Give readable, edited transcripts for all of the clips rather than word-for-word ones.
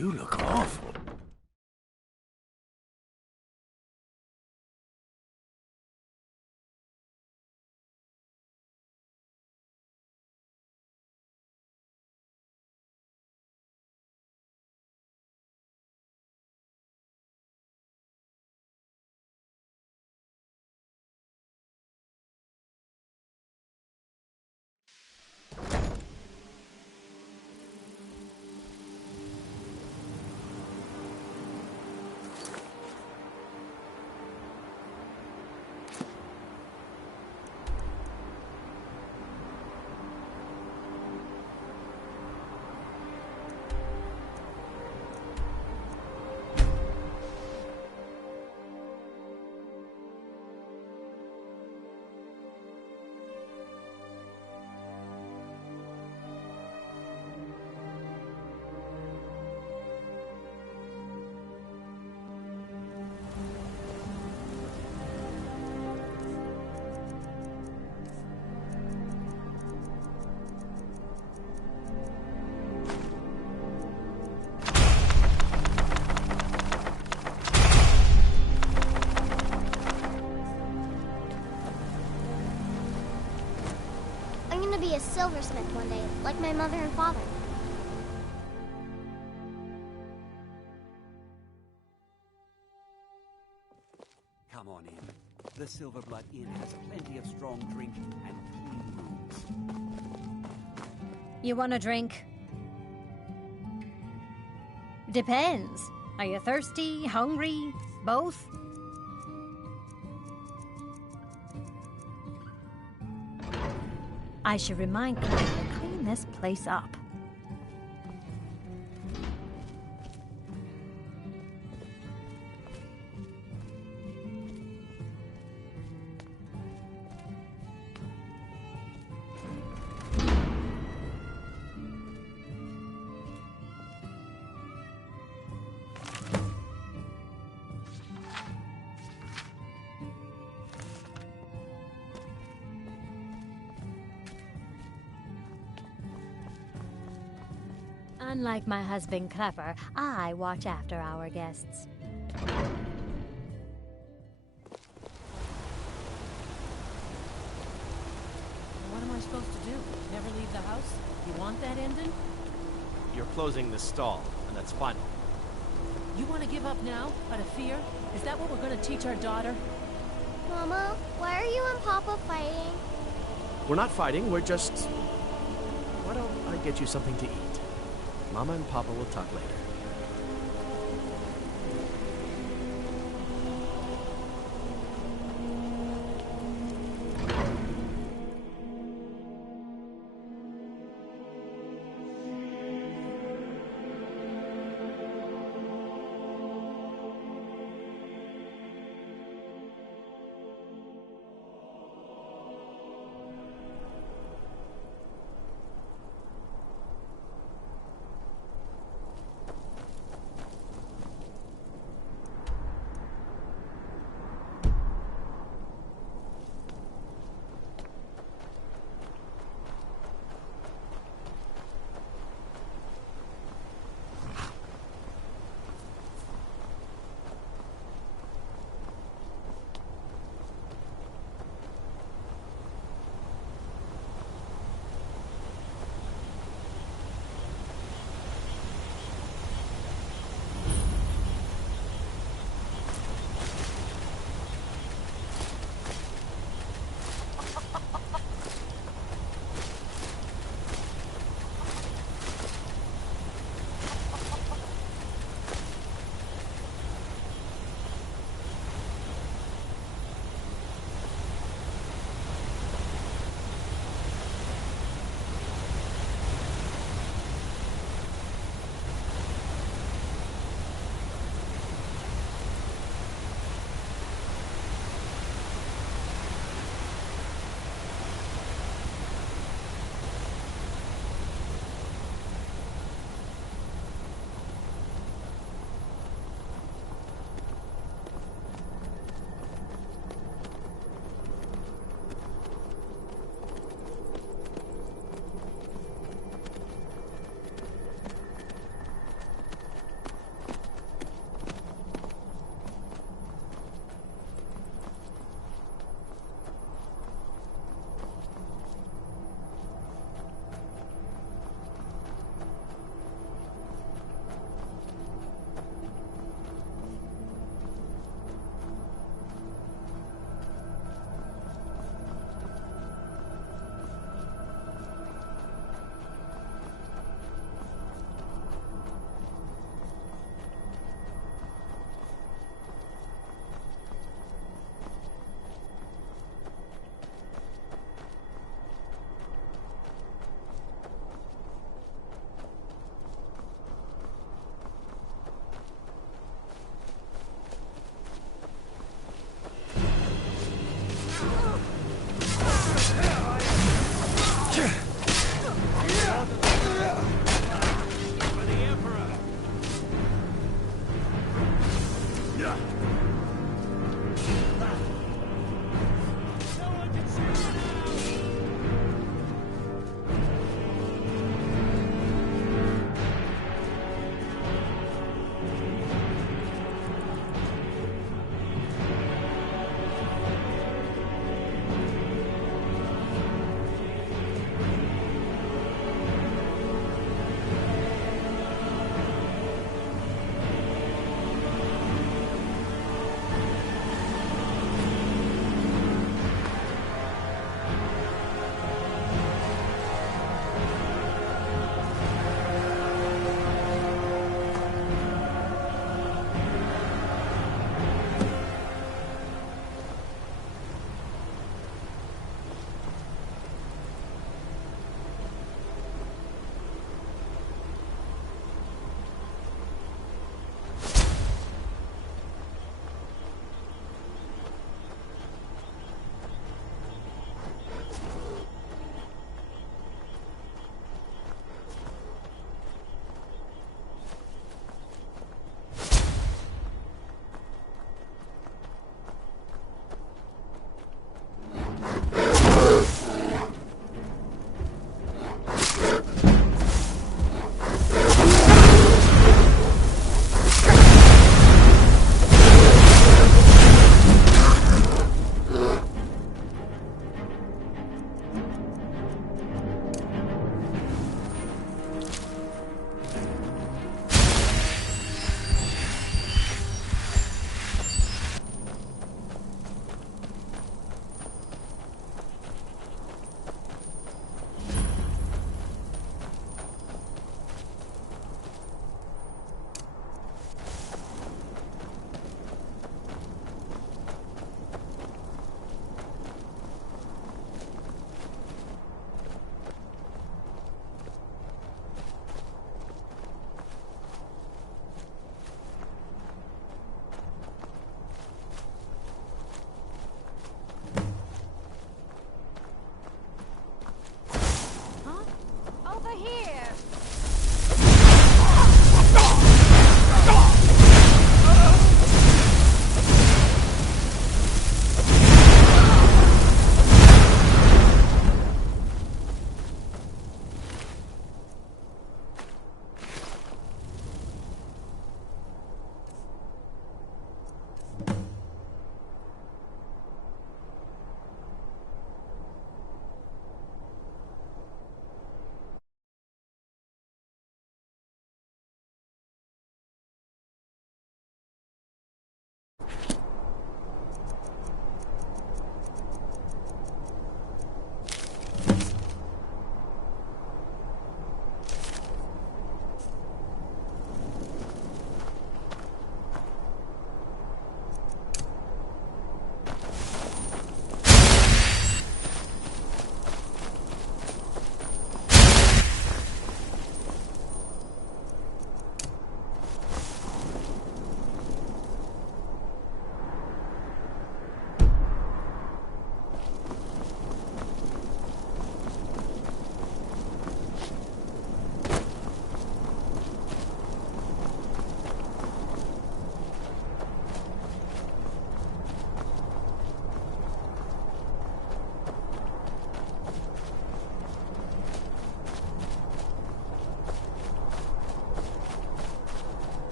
You look awful. I'm gonna be a silversmith one day, like my mother and father. Come on in. The Silverblood Inn has plenty of strong drink and clean rooms. You want a drink? Depends. Are you thirsty, hungry, both? I should remind Claire to clean this place up. Unlike my husband Clever, I watch after our guests. What am I supposed to do? Never leave the house? You want that ending? You're closing this stall, and that's final. You want to give up now, out of fear? Is that what we're going to teach our daughter? Mama, why are you and Papa fighting? We're not fighting, we're just... Why don't I get you something to eat? Mama and Papa will talk later.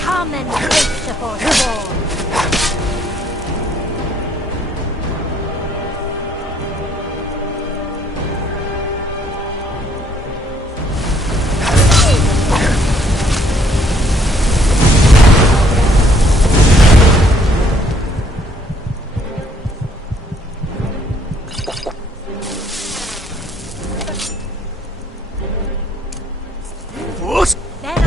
Come and face the Forsworn. Then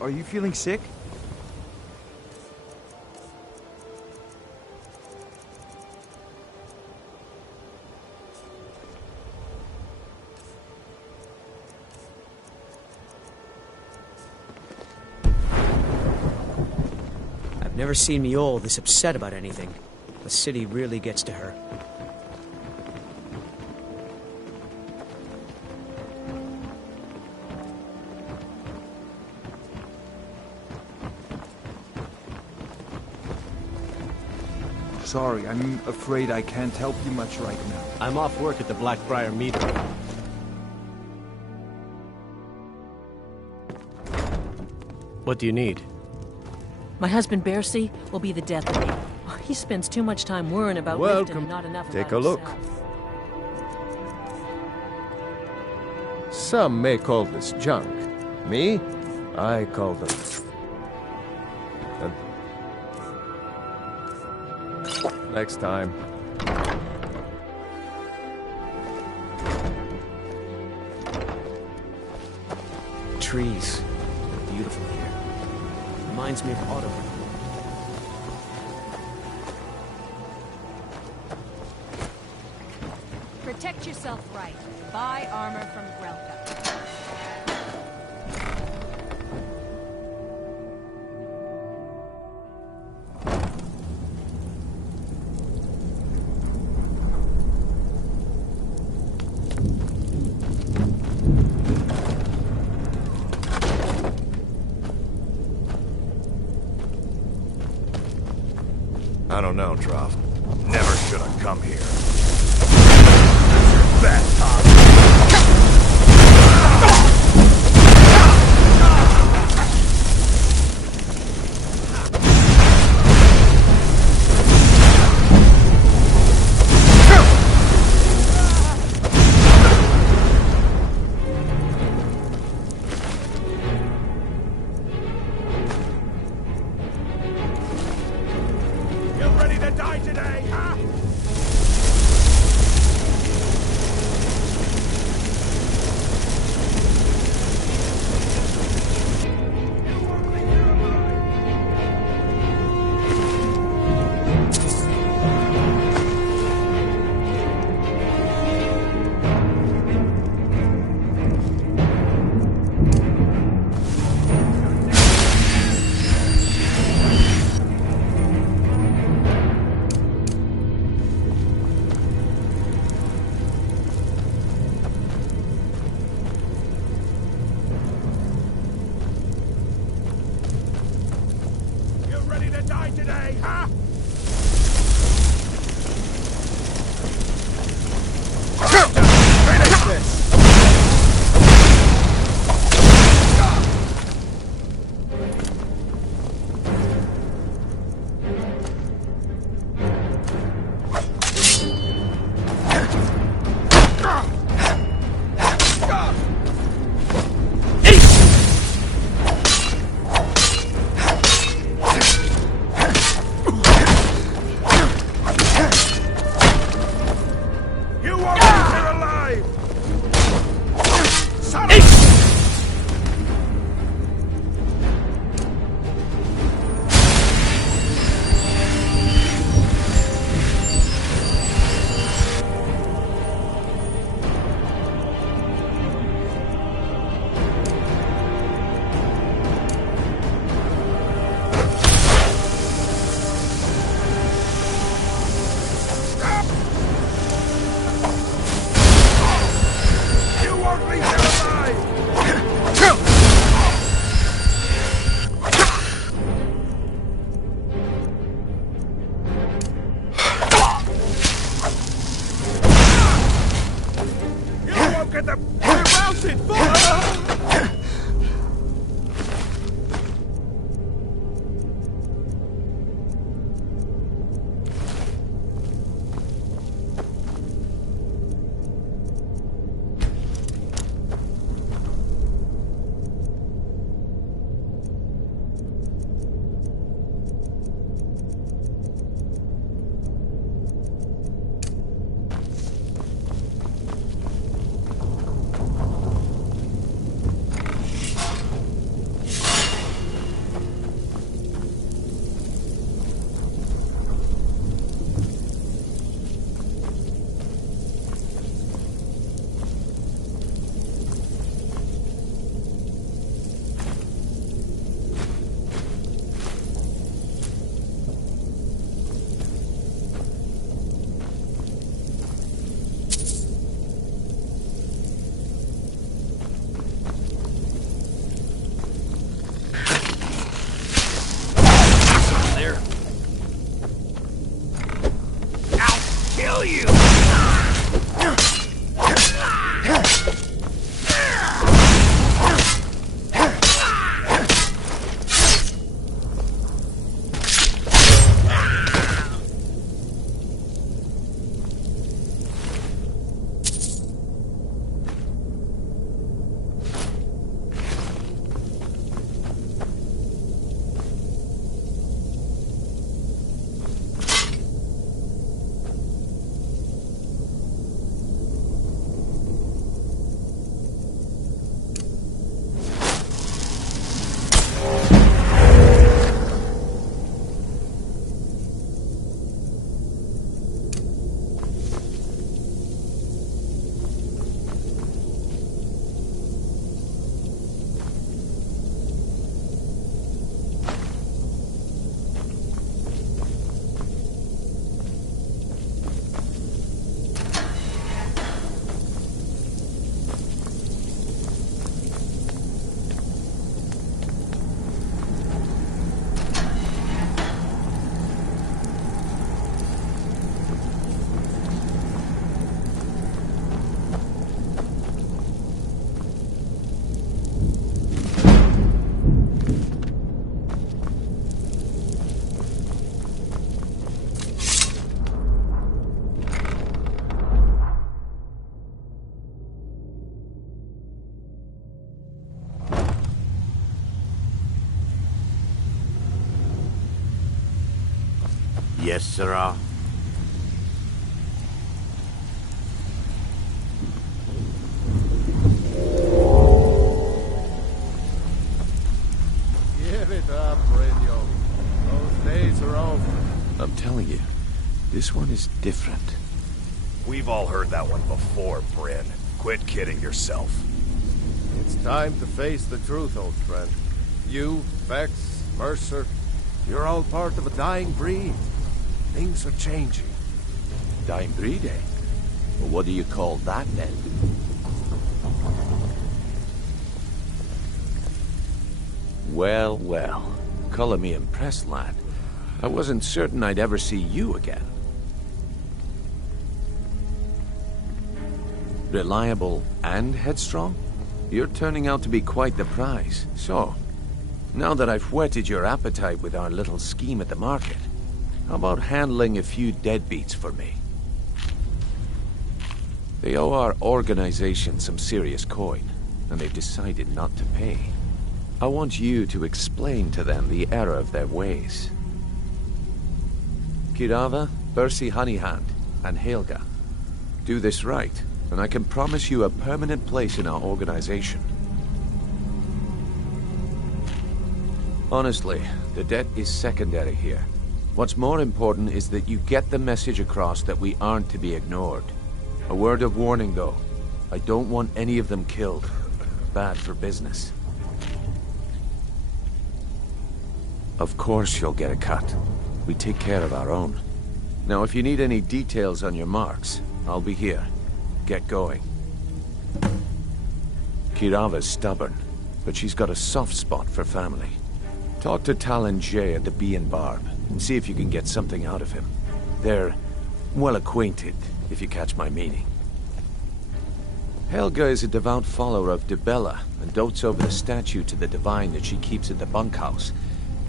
Are you feeling sick? I've never seen Miol this upset about anything. The city really gets to her. Sorry, I'm afraid I can't help you much right now. I'm off work at the Blackbriar meeting. What do you need? My husband Bercy will be the death of me. He spends too much time worrying about Riften Welcome. and not enough Take about a look. himself. Some may call this junk. Me, I call them... Next time. Trees. Beautiful here. Reminds me of autumn. Protect yourself right. Buy armor from Grelka. I don't know, Trough. Never should have come here. Bad time. You ready to die today, huh? You ready to die today, huh? Finish this! You won't leave here alive! Son of You won't leave here alive! You won't get the... You're routed, fool! Yes, sirrah. Give it up, Brynjolf. Those days are over. I'm telling you, this one is different. We've all heard that one before, Bryn. Quit kidding yourself. It's time to face the truth, old friend. You, Vex, Mercer, you're all part of a dying breed. Things are changing. Dying breed, eh? Well, what do you call that, then? Well, well. Color me impressed, lad. I wasn't certain I'd ever see you again. Reliable and headstrong? You're turning out to be quite the prize. So, now that I've whetted your appetite with our little scheme at the market, how about handling a few deadbeats for me? They owe our organization some serious coin, and they've decided not to pay. I want you to explain to them the error of their ways. Kirava, Bersi Honeyhand, and Helga. Do this right, and I can promise you a permanent place in our organization. Honestly, the debt is secondary here. What's more important is that you get the message across that we aren't to be ignored. A word of warning, though. I don't want any of them killed. Bad for business. Of course you'll get a cut. We take care of our own. Now, if you need any details on your marks, I'll be here. Get going. Kirava's stubborn, but she's got a soft spot for family. Talk to Talon Jay at the Bee and Barb, and see if you can get something out of him. They're well acquainted, if you catch my meaning. Helga is a devout follower of Dibella, and dotes over the statue to the divine that she keeps in the bunkhouse.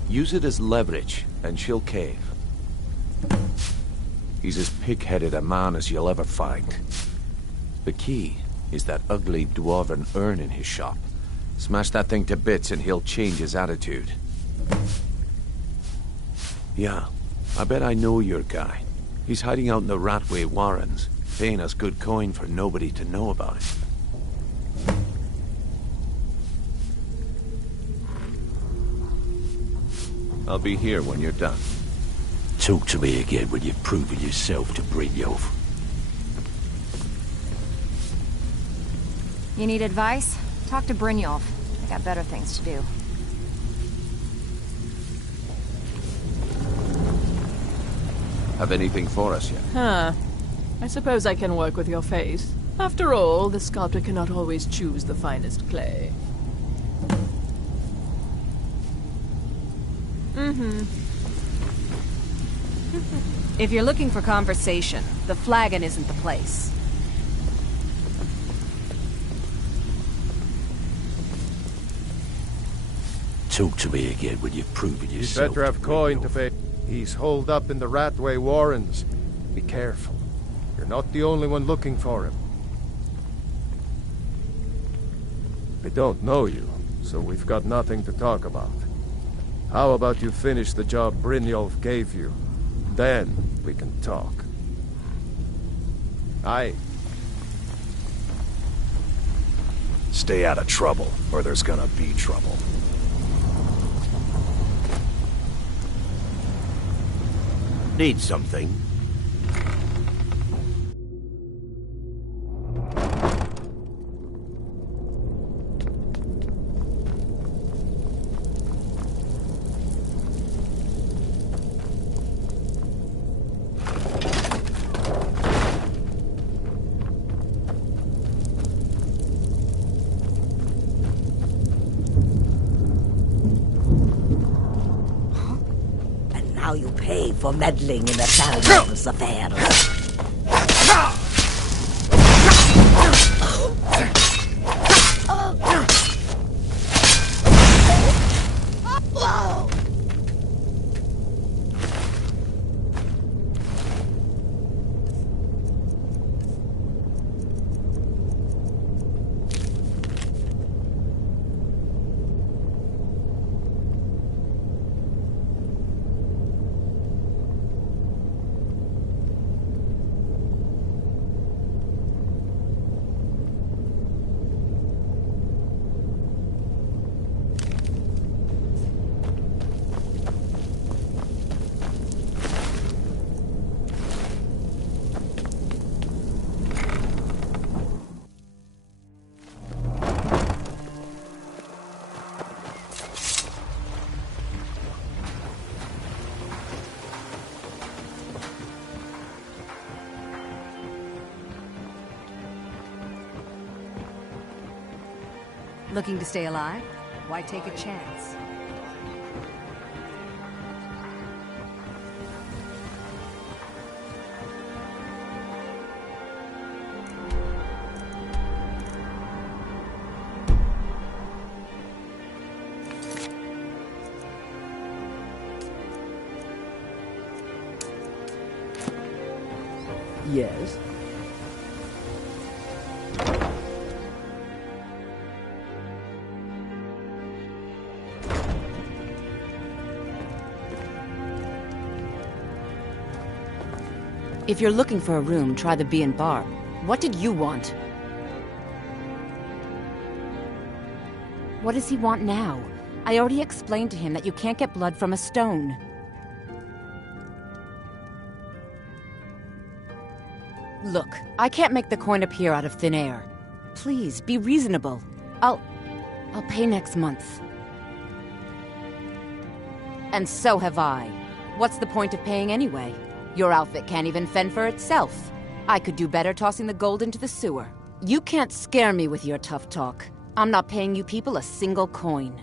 Use it as leverage, and she'll cave. He's as pig-headed a man as you'll ever find. The key is that ugly dwarven urn in his shop. Smash that thing to bits and he'll change his attitude. Yeah, I bet I know your guy. He's hiding out in the Ratway Warrens, paying us good coin for nobody to know about it. I'll be here when you're done. Talk to me again when you've proven yourself to Brynjolf. You need advice? Talk to Brynjolf. I got better things to do. Have anything for us yet? Huh. I suppose I can work with your face. After all, the sculptor cannot always choose the finest clay. If you're looking for conversation, the flagon isn't the place. Talk to me again when you've proven yourself. You'd better have coin to pay. He's holed up in the Ratway Warrens. Be careful. You're not the only one looking for him. I don't know you, so we've got nothing to talk about. How about you finish the job Brynjolf gave you? Then we can talk. Aye. Stay out of trouble, or there's gonna be trouble. Need something? Now you pay for meddling in the Thalion's affairs. Looking to stay alive? Why take a chance? Yes? If you're looking for a room, try the B and Bar. What did you want? What does he want now? I already explained to him that you can't get blood from a stone. Look, I can't make the coin appear out of thin air. Please, be reasonable. I'll pay next month. And so have I. What's the point of paying anyway? Your outfit can't even fend for itself. I could do better tossing the gold into the sewer. You can't scare me with your tough talk. I'm not paying you people a single coin.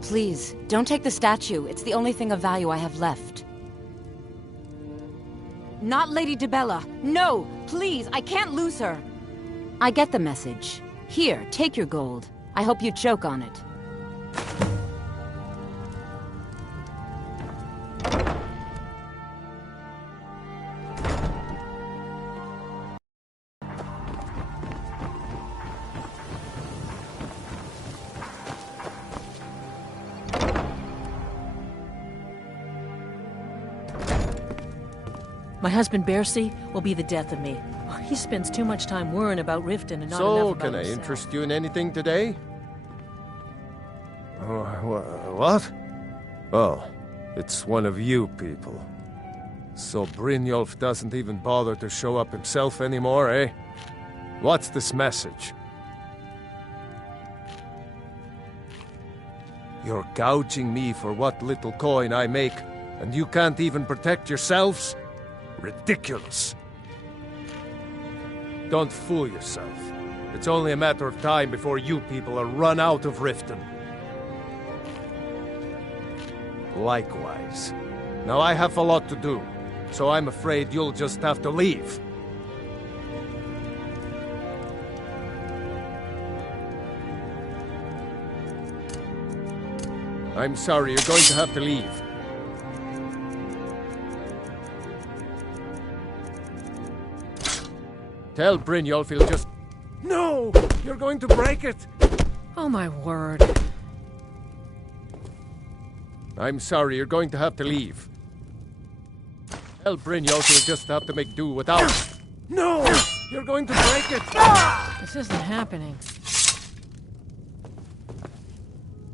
Please, don't take the statue. It's the only thing of value I have left. Not Lady DeBella. No! Please, I can't lose her! I get the message. Here, take your gold. I hope you choke on it. My husband Bercy will be the death of me. He spends too much time worrying about Riften and not enough So, about can I himself. interest you in anything today? What? Oh, it's one of you people. So Brynjolf doesn't even bother to show up himself anymore, eh? What's this message? You're gouging me for what little coin I make, and you can't even protect yourselves? Ridiculous. Don't fool yourself. It's only a matter of time before you people are run out of Riften. Likewise. Now I have a lot to do, so I'm afraid you'll just have to leave. I'm sorry, you're going to have to leave. Tell Brynjolf he'll just... No! You're going to break it! Oh my word. I'm sorry, you're going to have to leave. Tell Brynjolf he'll just have to make do without... No! You're going to break it! This isn't happening.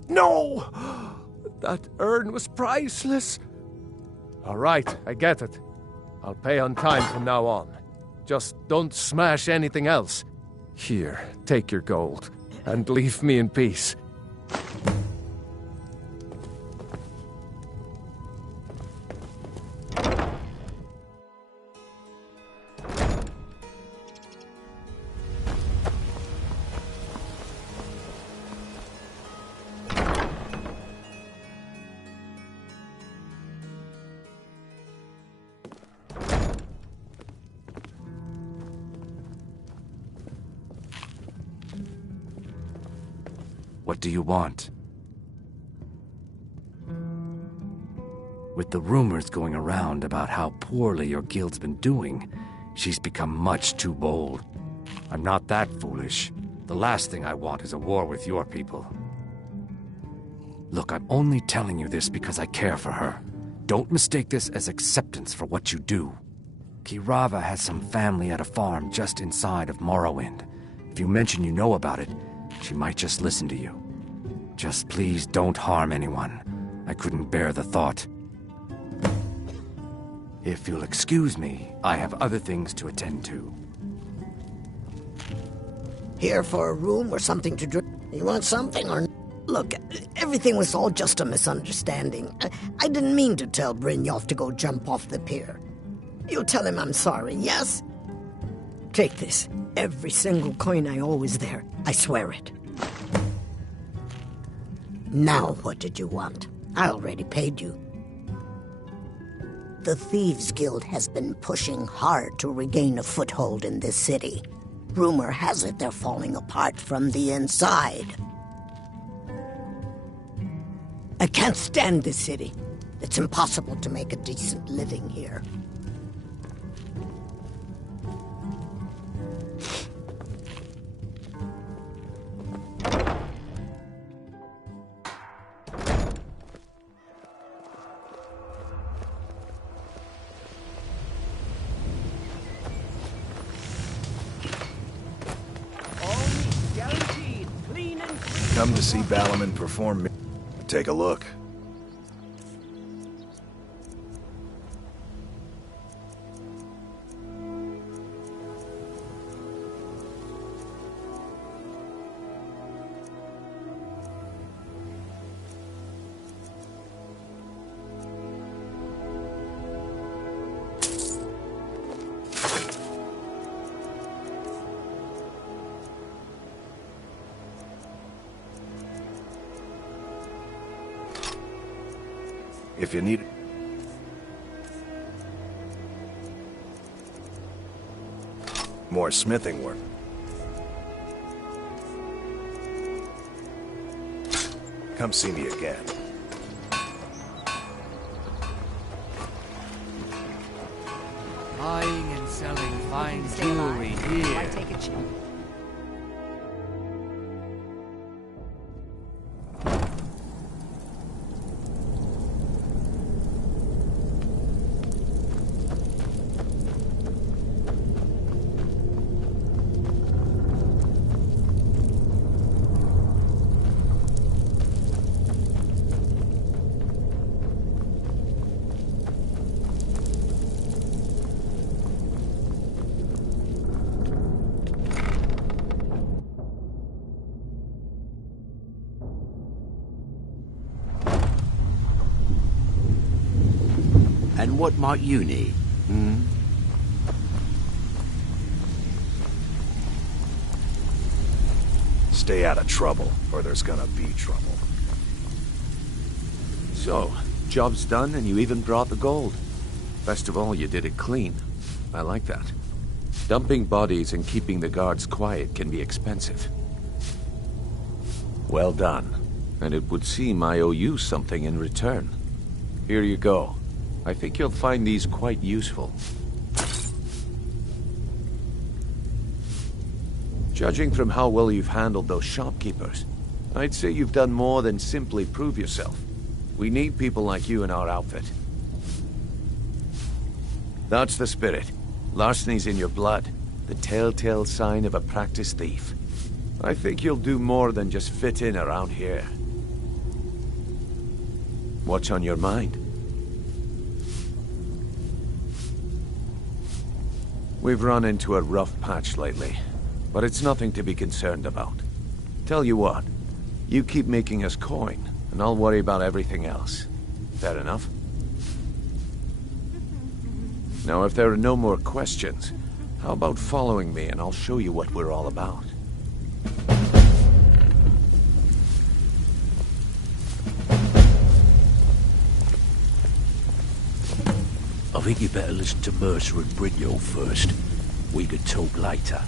No! That urn was priceless. All right, I get it. I'll pay on time from now on. Just don't smash anything else. Here, take your gold, and leave me in peace. What do you want? With the rumors going around about how poorly your guild's been doing, she's become much too bold. I'm not that foolish. The last thing I want is a war with your people. Look, I'm only telling you this because I care for her. Don't mistake this as acceptance for what you do. Kirava has some family at a farm just inside of Morrowind. If you mention you know about it, she might just listen to you. Just please don't harm anyone. I couldn't bear the thought. If you'll excuse me, I have other things to attend to. Here for a room or something to drink? You want something or... Look, everything was all just a misunderstanding. I didn't mean to tell Brynjolf to go jump off the pier. You'll tell him I'm sorry, yes? Take this. Every single coin I owe is there. I swear it. Now what did you want? I already paid you. The Thieves' Guild has been pushing hard to regain a foothold in this city. Rumor has it they're falling apart from the inside. I can't stand this city. It's impossible to make a decent living here. Come to see Ballerman perform. Take a look. If you need more smithing work, come see me again. Buying and selling fine jewelry here. I take it you. And what might you need? Stay out of trouble, or there's gonna be trouble. So, job's done and you even brought the gold. Best of all, you did it clean. I like that. Dumping bodies and keeping the guards quiet can be expensive. Well done. And it would seem I owe you something in return. Here you go. I think you'll find these quite useful. Judging from how well you've handled those shopkeepers, I'd say you've done more than simply prove yourself. We need people like you in our outfit. That's the spirit. Larceny's in your blood, the telltale sign of a practiced thief. I think you'll do more than just fit in around here. What's on your mind? We've run into a rough patch lately, but it's nothing to be concerned about. Tell you what, you keep making us coin, and I'll worry about everything else. Fair enough? Now, if there are no more questions, how about following me and I'll show you what we're all about? I think you better listen to Mercer and Brynjolf first. We can talk later.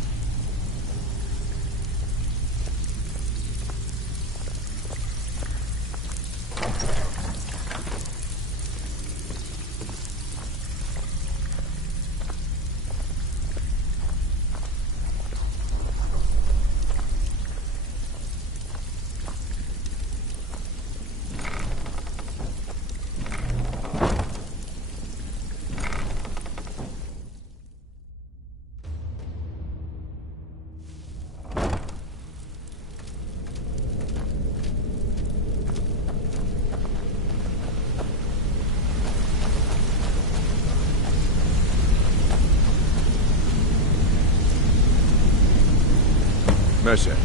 Mercer,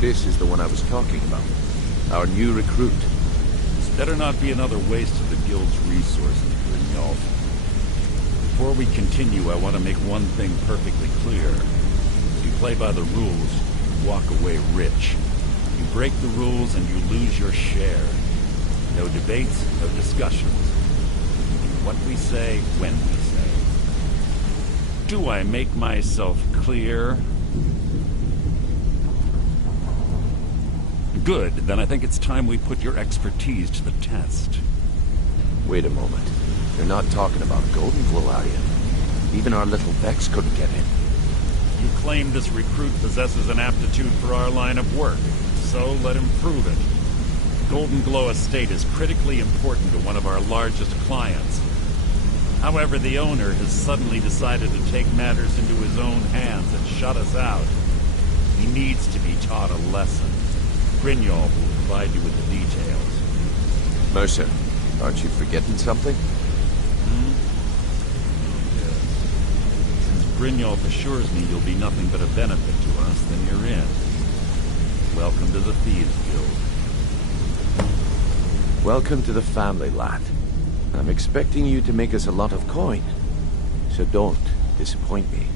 this is the one I was talking about. our new recruit. This better not be another waste of the Guild's resources, Brynjolf. Before we continue, I want to make one thing perfectly clear. If you play by the rules, you walk away rich. You break the rules and you lose your share. No debates, no discussions. What we say, when we say. Do I make myself clear? Good, then I think it's time we put your expertise to the test. Wait a moment. You're not talking about Golden Glow, are you? Even our little Vex couldn't get in. You claim this recruit possesses an aptitude for our line of work, so let him prove it. Golden Glow Estate is critically important to one of our largest clients. However, the owner has suddenly decided to take matters into his own hands and shut us out. He needs to be taught a lesson. Brynjolf will provide you with the details. Mercer, aren't you forgetting something? Since Brynjolf assures me you'll be nothing but a benefit to us, then you're in. Welcome to the Thieves Guild. Welcome to the family, lad. I'm expecting you to make us a lot of coin, so don't disappoint me.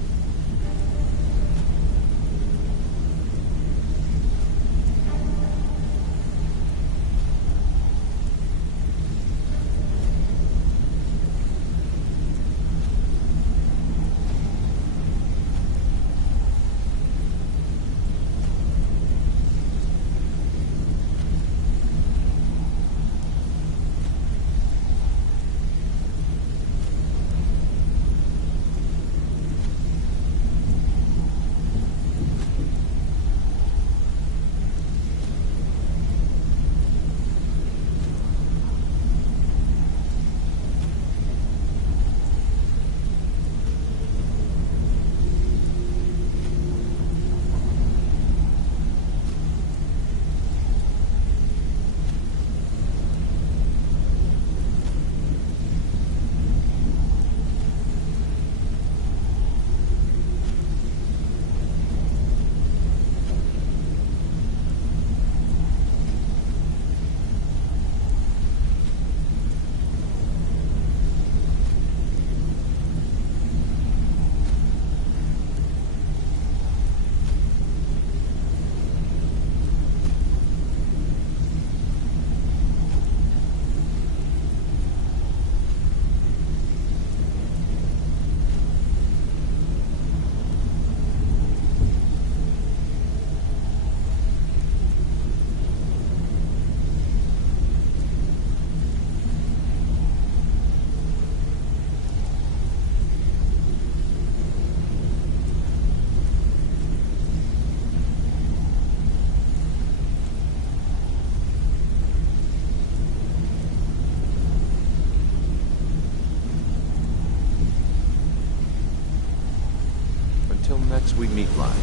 We meet, lad.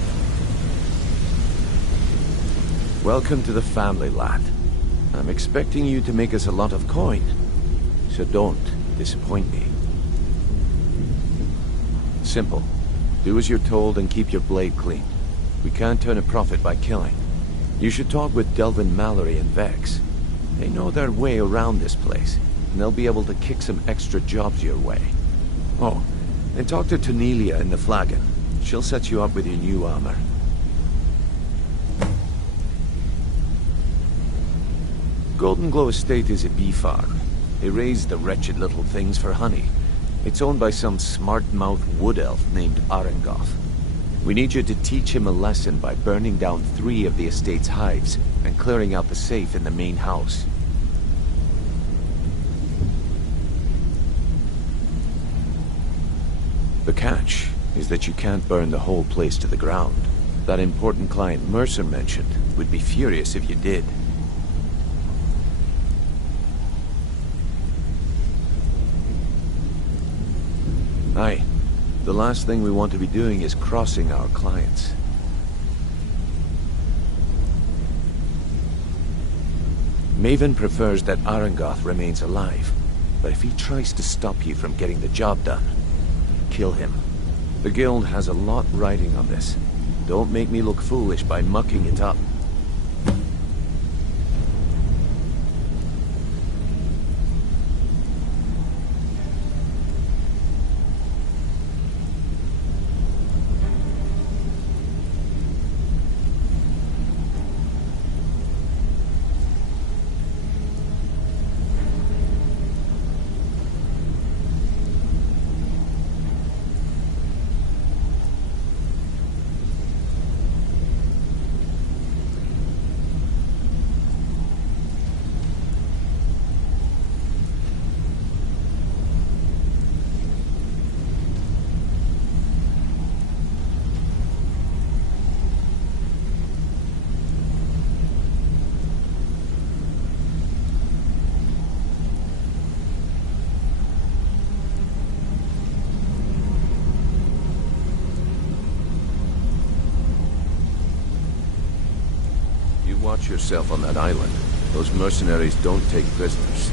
Welcome to the family, lad. I'm expecting you to make us a lot of coin, so don't disappoint me. Simple. Do as you're told and keep your blade clean. We can't turn a profit by killing. You should talk with Delvin Mallory and Vex. They know their way around this place, and they'll be able to kick some extra jobs your way. Oh, and talk to Tonelia in the Flagon. She'll set you up with your new armor. Golden Glow Estate is a bee farm. They raise the wretched little things for honey. It's owned by some smart-mouthed wood elf named Arengoth. We need you to teach him a lesson by burning down 3 of the estate's hives and clearing out the safe in the main house. The catch is that you can't burn the whole place to the ground. That important client Mercer mentioned would be furious if you did. Aye. The last thing we want to be doing is crossing our clients. Maven prefers that Arengoth remains alive, but if he tries to stop you from getting the job done, kill him. The Guild has a lot riding on this. Don't make me look foolish by mucking it up. watch yourself on that island. Those mercenaries don't take prisoners.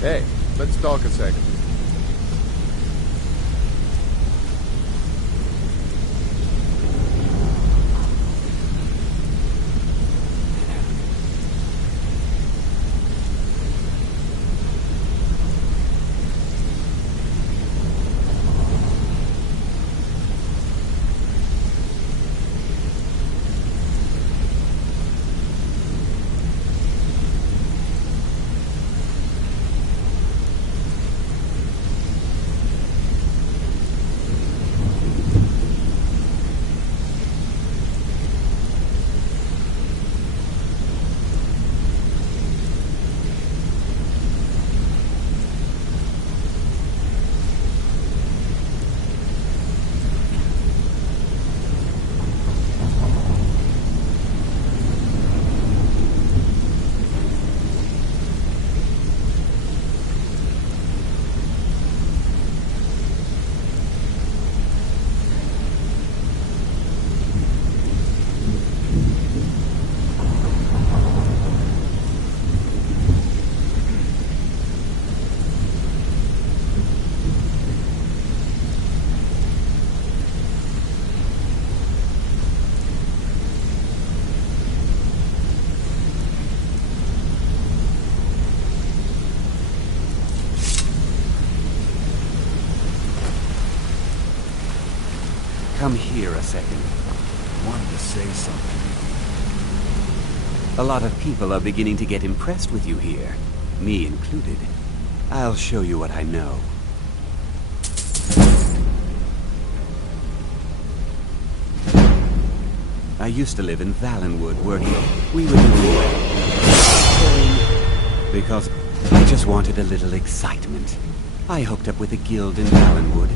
Hey, let's talk a second. Come here a second. Wanted to say something. A lot of people are beginning to get impressed with you here, me included. I'll show you what I know. I used to live in Valenwood, working. We were doing well. Because I just wanted a little excitement. I hooked up with a guild in Valenwood.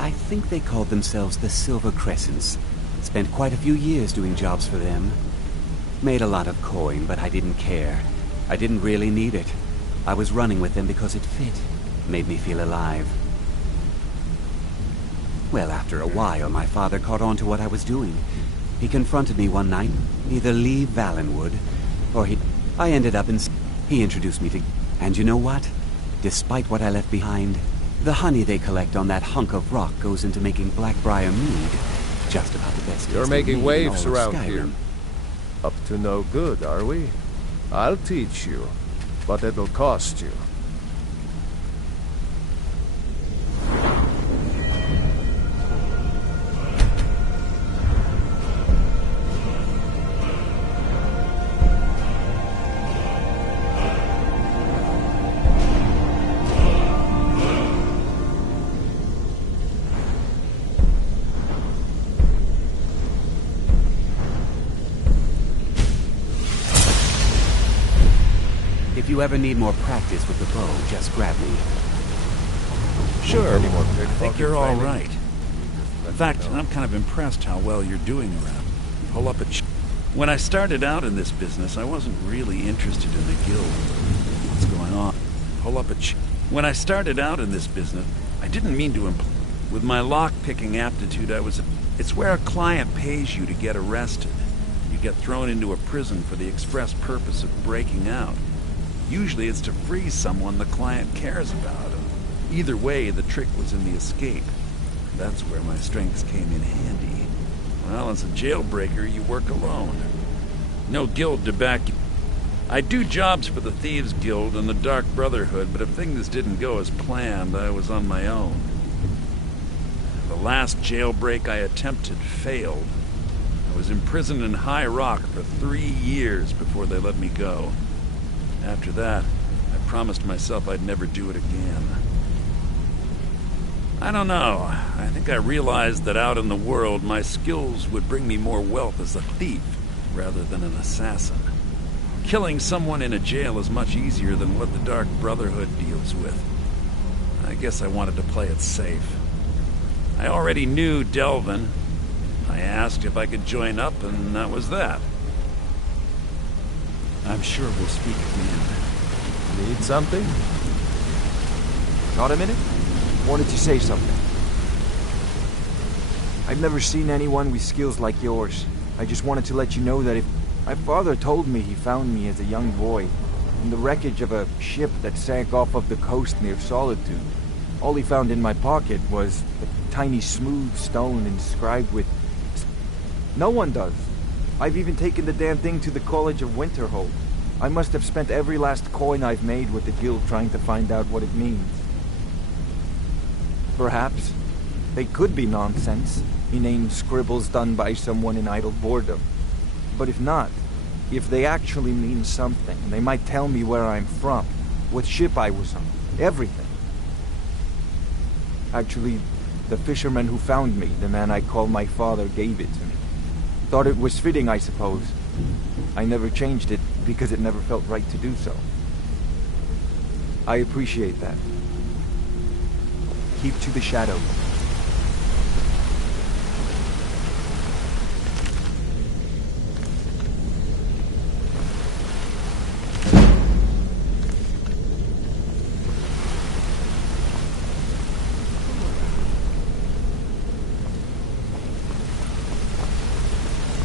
I think they called themselves the Silver Crescents. Spent quite a few years doing jobs for them. Made a lot of coin, but I didn't care. I didn't really need it. I was running with them because it fit. Made me feel alive. Well, after a while, my father caught on to what I was doing. He confronted me one night. Either leave Valenwood, or I ended up in... He introduced me to... And you know what? Despite what I left behind, the honey they collect on that hunk of rock goes into making Blackbriar mead. Just about the best. You're making waves around Skyrim. here. Up to no good, are we? I'll teach you, but it'll cost you. If you ever need more practice with the bow, just grab me. Sure, Any more I think you're all training? right. In fact, I'm kind of impressed how well you're doing around. Pull up a When I started out in this business, I wasn't really interested in the guild. What's going on? Pull up a When I started out in this business, I didn't mean to With my lock-picking aptitude, It's where a client pays you to get arrested. You get thrown into a prison for the express purpose of breaking out. Usually it's to free someone the client cares about. Either way, the trick was in the escape. That's where my strengths came in handy. Well, as a jailbreaker, you work alone. No guild to back you. I do jobs for the Thieves Guild and the Dark Brotherhood, but if things didn't go as planned, I was on my own. The last jailbreak I attempted failed. I was imprisoned in High Rock for 3 years before they let me go. After that, I promised myself I'd never do it again. I don't know. I think I realized that out in the world, my skills would bring me more wealth as a thief rather than an assassin. Killing someone in a jail is much easier than what the Dark Brotherhood deals with. I guess I wanted to play it safe. I already knew Delvin. I asked if I could join up, and that was that. I'm sure we'll speak again. Need something? Got a minute? Wanted to say something. I've never seen anyone with skills like yours. I just wanted to let you know that if... My father told me he found me as a young boy in the wreckage of a ship that sank off of the coast near Solitude. All he found in my pocket was a tiny smooth stone inscribed with... No one does. I've even taken the damn thing to the College of Winterhold. I must have spent every last coin I've made with the guild trying to find out what it means. Perhaps they could be nonsense, inane scribbles done by someone in idle boredom. But if not, if they actually mean something, they might tell me where I'm from, what ship I was on, everything. Actually, the fisherman who found me, the man I call my father, gave it to me. Thought it was fitting, I suppose. I never changed it because it never felt right to do so. I appreciate that. Keep to the shadows.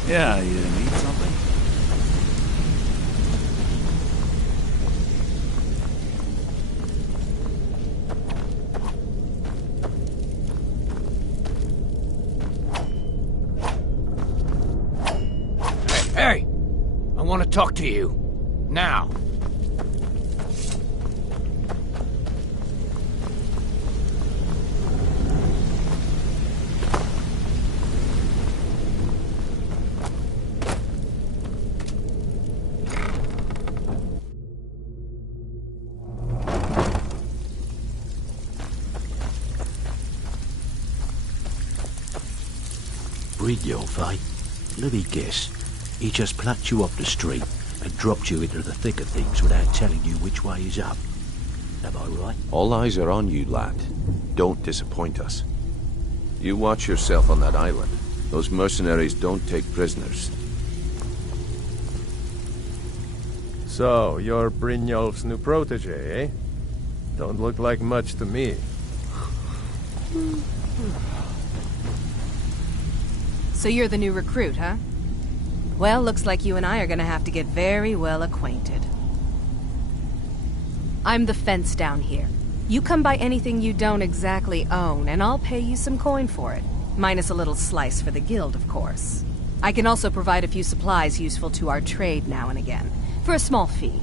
Yeah, you need something? Hey! I want to talk to you. Now. Brynjolf, Let me guess. He just plucked you off the street and dropped you into the thick of things without telling you which way is up. Am I right? All eyes are on you, lad. Don't disappoint us. You watch yourself on that island. Those mercenaries don't take prisoners. So, you're Brynjolf's new protege, eh? Don't look like much to me. So you're the new recruit, huh? Well, looks like you and I are gonna have to get very well acquainted. I'm the fence down here. You come by anything you don't exactly own, and I'll pay you some coin for it. Minus a little slice for the guild, of course. I can also provide a few supplies useful to our trade now and again, for a small fee.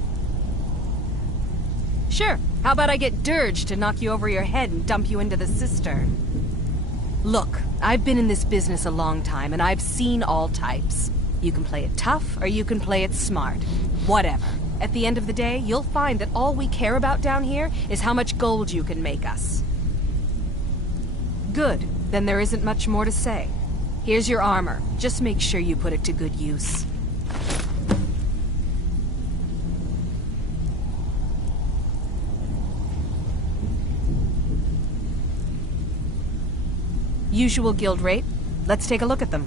Sure, how about I get Dirge to knock you over your head and dump you into the cistern? Look, I've been in this business a long time, and I've seen all types. You can play it tough, or you can play it smart. Whatever. At the end of the day, you'll find that all we care about down here is how much gold you can make us. Good. Then there isn't much more to say. Here's your armor. Just make sure you put it to good use. Usual guild rate. Let's take a look at them.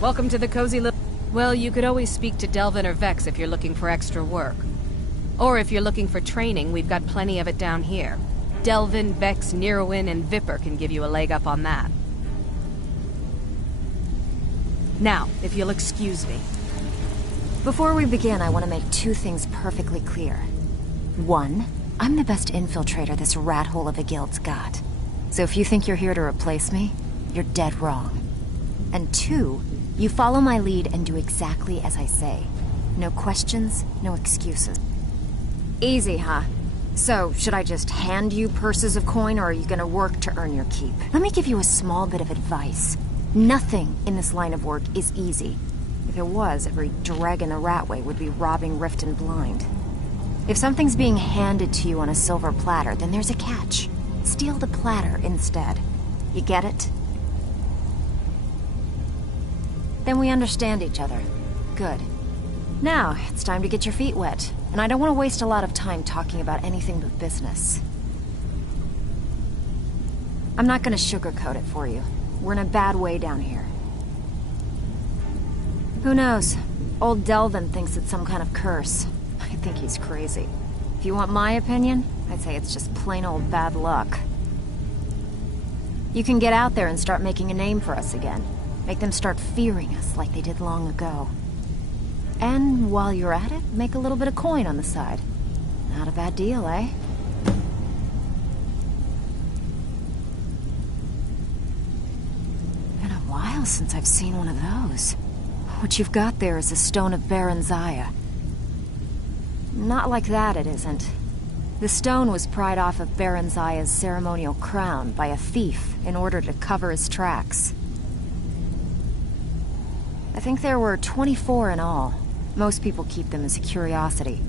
Welcome to the cozy little... Well, you could always speak to Delvin or Vex if you're looking for extra work. Or if you're looking for training, we've got plenty of it down here. Delvin, Vex, Nirwin, and Vipper can give you a leg up on that. Now, if you'll excuse me. Before we begin, I want to make two things perfectly clear. One, I'm the best infiltrator this rat hole of a guild's got. So if you think you're here to replace me, you're dead wrong. And two, you follow my lead and do exactly as I say. No questions, no excuses. Easy, huh? So, should I just hand you purses of coin, or are you gonna work to earn your keep? Let me give you a small bit of advice. Nothing in this line of work is easy. If it was, every dreg in the Ratway would be robbing Rift and Blind. If something's being handed to you on a silver platter, then there's a catch. Steal the platter instead. You get it? Then we understand each other. Good. Now, it's time to get your feet wet. And I don't want to waste a lot of time talking about anything but business. I'm not going to sugarcoat it for you. We're in a bad way down here. Who knows? Old Delvin thinks it's some kind of curse. I think he's crazy. If you want my opinion, I'd say it's just plain old bad luck. You can get out there and start making a name for us again. Make them start fearing us like they did long ago. And while you're at it, make a little bit of coin on the side. Not a bad deal, eh? Been a while since I've seen one of those. What you've got there is a stone of Baron Zaya. Not like that, it isn't. The stone was pried off of Baron Zaya's ceremonial crown by a thief in order to cover his tracks. I think there were 24 in all. Most people keep them as a curiosity.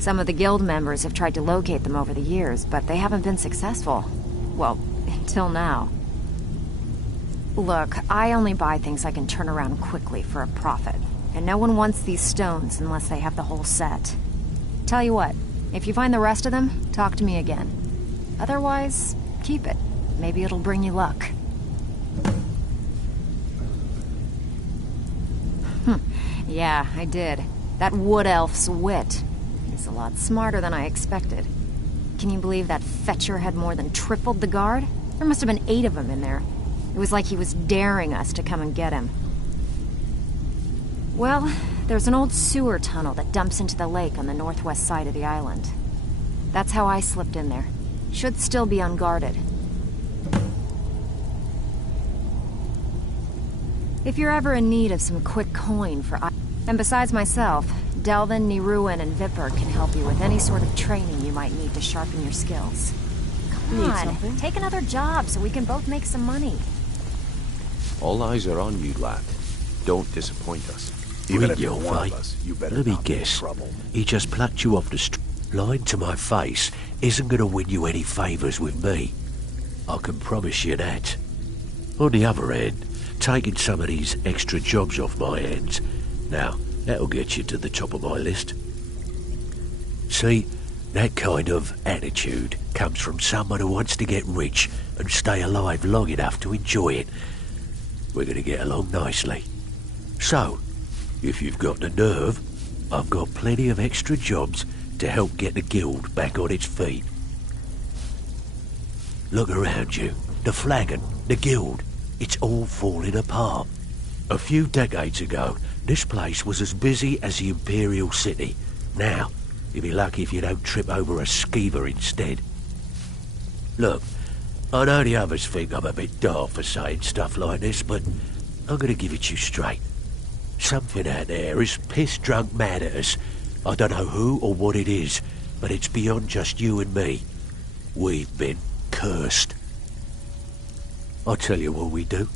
Some of the guild members have tried to locate them over the years, but they haven't been successful. Well, until now. Look, I only buy things I can turn around quickly for a profit. And no one wants these stones unless they have the whole set. Tell you what, if you find the rest of them, talk to me again. Otherwise, keep it. Maybe it'll bring you luck. Yeah, I did. That wood elf's wit. He's a lot smarter than I expected. Can you believe that fetcher had more than tripled the guard? There must have been 8 of them in there. It was like he was daring us to come and get him. Well, there's an old sewer tunnel that dumps into the lake on the northwest side of the island. That's how I slipped in there. Should still be unguarded. If you're ever in need of some quick coin for... And besides myself, Delvin, Nirwin, and Vipper can help you with any sort of training you might need to sharpen your skills. Come on, take another job so we can both make some money. All eyes are on you, lad. don't disappoint us. Even Read if you're your one fate. of us, you better Let me not be in guess. trouble. He just plucked you off the street. Lying to my face isn't going to win you any favours with me. I can promise you that. On the other hand, taking some of these extra jobs off my hands, now, that'll get you to the top of my list. See, that kind of attitude comes from someone who wants to get rich and stay alive long enough to enjoy it. We're going to get along nicely. So, if you've got the nerve, I've got plenty of extra jobs to help get the guild back on its feet. Look around you. The flagon, the guild, it's all falling apart. A few decades ago, this place was as busy as the Imperial City. Now, you'll be lucky if you don't trip over a skeever instead. Look, I know the others think I'm a bit daft for saying stuff like this, but I'm going to give it to you straight. Something out there is piss-drunk mad at us. I don't know who or what it is, but it's beyond just you and me. We've been cursed. I'll tell you what we do.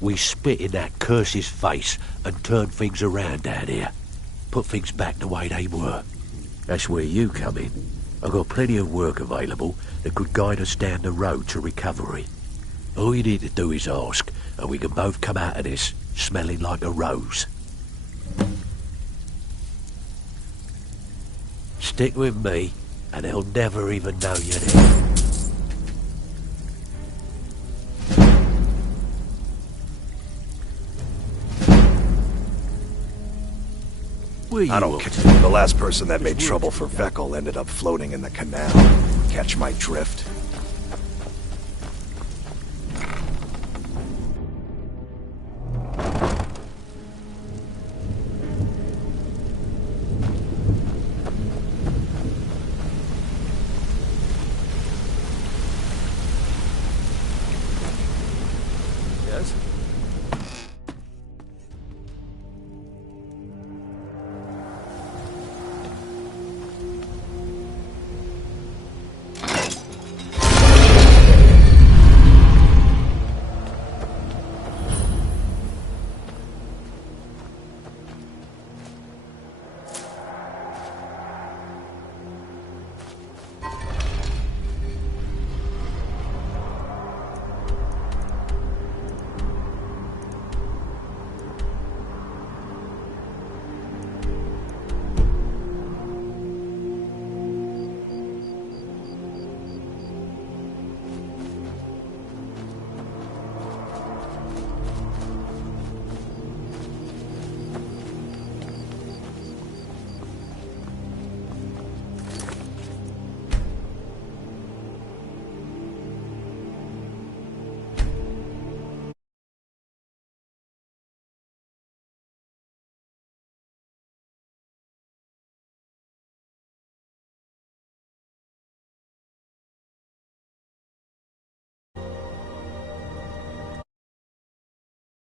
We spit in that curse's face and turn things around down here. Put things back the way they were. That's where you come in. I've got plenty of work available that could guide us down the road to recovery. All you need to do is ask, and we can both come out of this smelling like a rose. Stick with me, and they'll never even know you're there. I don't care. The last person that made trouble for Vekel ended up floating in the canal. Catch my drift? Yes?